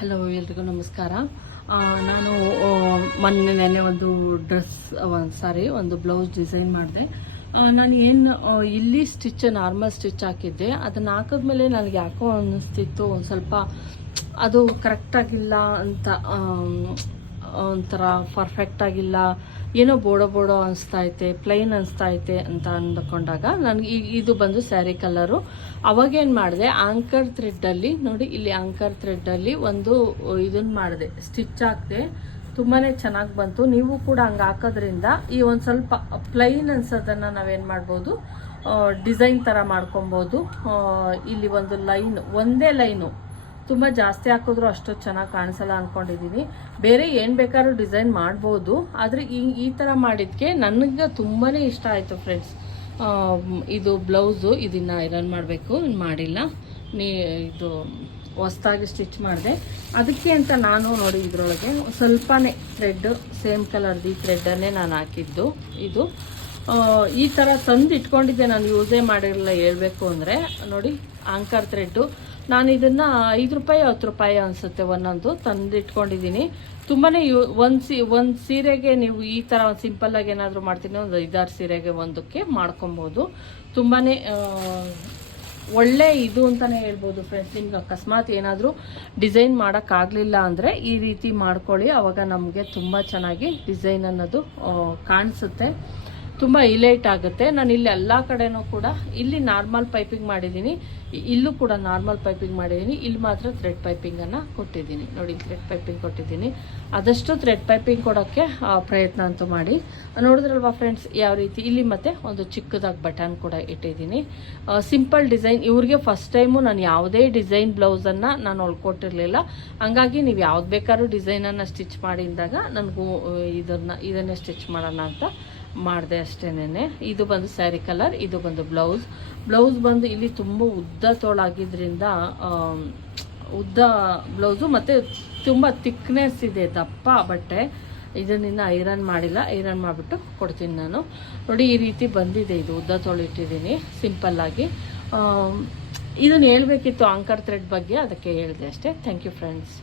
Hello ಎಲ್ರಿಗೂ ನಮಸ್ಕಾರ. ನಾನು ಮೊನ್ನೆ ನೆನ್ನೆ ಒಂದು ಡ್ರೆಸ್ ಒಂದು ಸಾರಿ, ಒಂದು ಬ್ಲೌಸ್ ಡಿಸೈನ್ ಮಾಡಿದೆ. ನಾನು ಏನು ಇಲ್ಲಿ ಸ್ಟಿಚ್, ನಾರ್ಮಲ್ ಸ್ಟಿಚ್ ಹಾಕಿದ್ದೆ. ಅದನ್ನು ಹಾಕಿದ್ಮೇಲೆ ನನಗೆ ಯಾಕೋ ಅನ್ನಿಸ್ತಿತ್ತು ಒಂದು ಸ್ವಲ್ಪ ಅದು ಕರೆಕ್ಟಾಗಿಲ್ಲ ಅಂತ ಒಂಥರ ಪರ್ಫೆಕ್ಟ್ ಆಗಿಲ್ಲ. ಏನೋ ಬೋಡೋ ಬೋಡೋ ಅನಿಸ್ತಾ ಐತೆ ಪ್ಲೈನ್ ಅನಿಸ್ತಾ ಐತೆ ಅಂತ ಅಂದ್ಕೊಂಡಾಗ ನನಗೆ ಇದು ಬಂದು ಸ್ಯಾರಿ ಕಲರು ಅವಾಗೇನು ಮಾಡಿದೆ ಆಂಕರ್ ಥ್ರೆಡ್ಡಲ್ಲಿ ನೋಡಿ ಇಲ್ಲಿ ಆಂಕರ್ ಥ್ರೆಡ್ಡಲ್ಲಿ ಒಂದು ಇದನ್ನು ಮಾಡಿದೆ ಸ್ಟಿಚ್ ಹಾಕಿದೆ. ತುಂಬಾ ಚೆನ್ನಾಗಿ ಬಂತು. ನೀವು ಕೂಡ ಹಂಗೆ ಹಾಕೋದ್ರಿಂದ ಈ ಒಂದು ಸ್ವಲ್ಪ ಪ್ಲೈನ್ ಅನ್ಸೋದನ್ನು ನಾವೇನು ಮಾಡ್ಬೋದು ಡಿಸೈನ್ ಥರ ಮಾಡ್ಕೊಬೋದು. ಇಲ್ಲಿ ಒಂದು ಲೈನ್ ಒಂದೇ ಲೈನು ತುಂಬ ಜಾಸ್ತಿ ಹಾಕಿದ್ರು ಅಷ್ಟೊತ್ತು ಚೆನ್ನಾಗಿ ಕಾಣಿಸಲ್ಲ ಅಂದ್ಕೊಂಡಿದ್ದೀನಿ ಬೇರೆ ಏನು ಬೇಕಾದ್ರೂ ಡಿಸೈನ್ ಮಾಡ್ಬೋದು, ಆದರೆ ಈ ಈ ಥರ ಮಾಡಿದ್ದಕ್ಕೆ ನನಗೆ ತುಂಬಾ ಇಷ್ಟ ಆಯಿತು ಫ್ರೆಂಡ್ಸ್. ಇದು ಬ್ಲೌಸು, ಇದನ್ನು ಐರನ್ ಮಾಡಬೇಕು ಮಾಡಿಲ್ಲ. ನೀ, ಇದು ಹೊಸ್ದಾಗಿ ಸ್ಟಿಚ್ ಮಾಡಿದೆ. ಅದಕ್ಕೆ ಅಂತ ನಾನು ನೋಡಿ ಇದರೊಳಗೆ ಸ್ವಲ್ಪನೇ ಥ್ರೆಡ್ಡು ಸೇಮ್ ಕಲರ್ದು ಈ ಥ್ರೆಡ್ಡನ್ನೇ ನಾನು ಹಾಕಿದ್ದು. ಇದು ಈ ಥರ ತಂದು ಇಟ್ಕೊಂಡಿದ್ದೆ ನಾನು ಯೂಸೇ ಮಾಡಿರಲಿಲ್ಲ ಹೇಳ್ಬೇಕು ಅಂದರೆ. ನೋಡಿ ಆಂಕರ್ ಥ್ರೆಡ್ಡು ನಾನು ಇದನ್ನು ಐದು ರೂಪಾಯಿ, ಹತ್ತು ರೂಪಾಯಿ ಅನಿಸುತ್ತೆ ಒಂದೊಂದು ತಂದು ಇಟ್ಕೊಂಡಿದ್ದೀನಿ ತುಂಬಾ ಯೂ, ಒಂದು ಸಿ, ಒಂದು ಸೀರೆಗೆ ನೀವು ಈ ಥರ ಒಂದು ಸಿಂಪಲ್ಲಾಗಿ ಏನಾದರೂ ಮಾಡ್ತೀನಿ, ಒಂದು ಐದಾರು ಸೀರೆಗೆ ಒಂದಕ್ಕೆ ಮಾಡ್ಕೊಬೋದು. ತುಂಬಾ ಒಳ್ಳೆ ಇದು ಅಂತಲೇ ಹೇಳ್ಬೋದು ಫ್ರೆಂಡ್ಸ್ ನಿಮ್ಗೆ ಅಕಸ್ಮಾತ್ ಏನಾದರೂ ಡಿಸೈನ್ ಮಾಡೋಕ್ಕಾಗಲಿಲ್ಲ ಅಂದರೆ ಈ ರೀತಿ ಮಾಡ್ಕೊಳ್ಳಿ. ಅವಾಗ ನಮಗೆ ತುಂಬ ಚೆನ್ನಾಗಿ ಡಿಸೈನ್ ಅನ್ನೋದು ಕಾಣಿಸುತ್ತೆ. ತುಂಬ ಇಲೈಟ್ ಆಗುತ್ತೆ. ನಾನು ಇಲ್ಲಿ ಎಲ್ಲ ಕಡೆನೂ ಕೂಡ ಇಲ್ಲಿ ನಾರ್ಮಲ್ ಪೈಪಿಂಗ್ ಮಾಡಿದ್ದೀನಿ ಇಲ್ಲೂ ಕೂಡ ನಾರ್ಮಲ್ ಪೈಪಿಂಗ್ ಮಾಡಿದ್ದೀನಿ ಇಲ್ಲಿ ಮಾತ್ರ ಥ್ರೆಡ್ ಪೈಪಿಂಗನ್ನು ಕೊಟ್ಟಿದ್ದೀನಿ. ನೋಡಿ ಥ್ರೆಡ್ ಪೈಪಿಂಗ್ ಕೊಟ್ಟಿದ್ದೀನಿ. ಆದಷ್ಟು ಥ್ರೆಡ್ ಪೈಪಿಂಗ್ ಕೊಡೋಕ್ಕೆ ಪ್ರಯತ್ನ ಅಂತೂ ಮಾಡಿ. ನೋಡಿದ್ರಲ್ವಾ ಫ್ರೆಂಡ್ಸ್ ಯಾವ ರೀತಿ? ಇಲ್ಲಿ ಮತ್ತೆ ಒಂದು ಚಿಕ್ಕದಾಗಿ ಬಟನ್ ಕೂಡ ಇಟ್ಟಿದ್ದೀನಿ. ಸಿಂಪಲ್ ಡಿಸೈನ್ ಇವ್ರಿಗೆ ಫಸ್ಟ್ ಟೈಮು ನಾನು ಯಾವುದೇ ಡಿಸೈನ್ ಬ್ಲೌಸನ್ನು ನಾನು ಹೊಲ್ಕೊಟ್ಟಿರಲಿಲ್ಲ ಹಂಗಾಗಿ ನೀವು ಯಾವ್ದು ಬೇಕಾದ್ರೂ ಡಿಸೈನನ್ನು ಸ್ಟಿಚ್ ಮಾಡಿದಾಗ ನನಗೂ ಇದನ್ನು ಇದನ್ನೇ ಸ್ಟಿಚ್ ಮಾಡೋಣ ಅಂತ ಮಾಡಿದೆ ಅಷ್ಟೇನೆ ಇದು ಬಂದು ಸ್ಯಾರಿ ಕಲರ್ ಇದು ಬಂದು ಬ್ಲೌಸ್. ಬ್ಲೌಸ್ ಬಂದು ಇಲ್ಲಿ ತುಂಬ ಉದ್ದ ತೋಳಾಗಿದ್ರಿಂದ ಆಮ್, ಉದ್ದ ಬ್ಲೌಸು ಮತ್ತು ತುಂಬ ತಿಕ್ನೆಸ್ ಇದೆ ದಪ್ಪ ಬಟ್ಟೆ. ಇದನ್ನ ಐರನ್ ಮಾಡಿಲ್ಲ. ಐರನ್ ಮಾಡಿಬಿಟ್ಟು ಕೊಡ್ತೀನಿ ನಾನು. ನೋಡಿ ಈ ರೀತಿ ಬಂದಿದೆ ಇದು ಉದ್ದ ತೊಳಿಟ್ಟಿದ್ದೀನಿ ಸಿಂಪಲ್ಲಾಗಿ ಇದನ್ನು ಹೇಳ್ಬೇಕಿತ್ತು ಆಂಕರ್ ಥ್ರೆಡ್ ಬಗ್ಗೆ ಅದಕ್ಕೆ ಹೇಳಿದೆ ಅಷ್ಟೇ. Thank you friends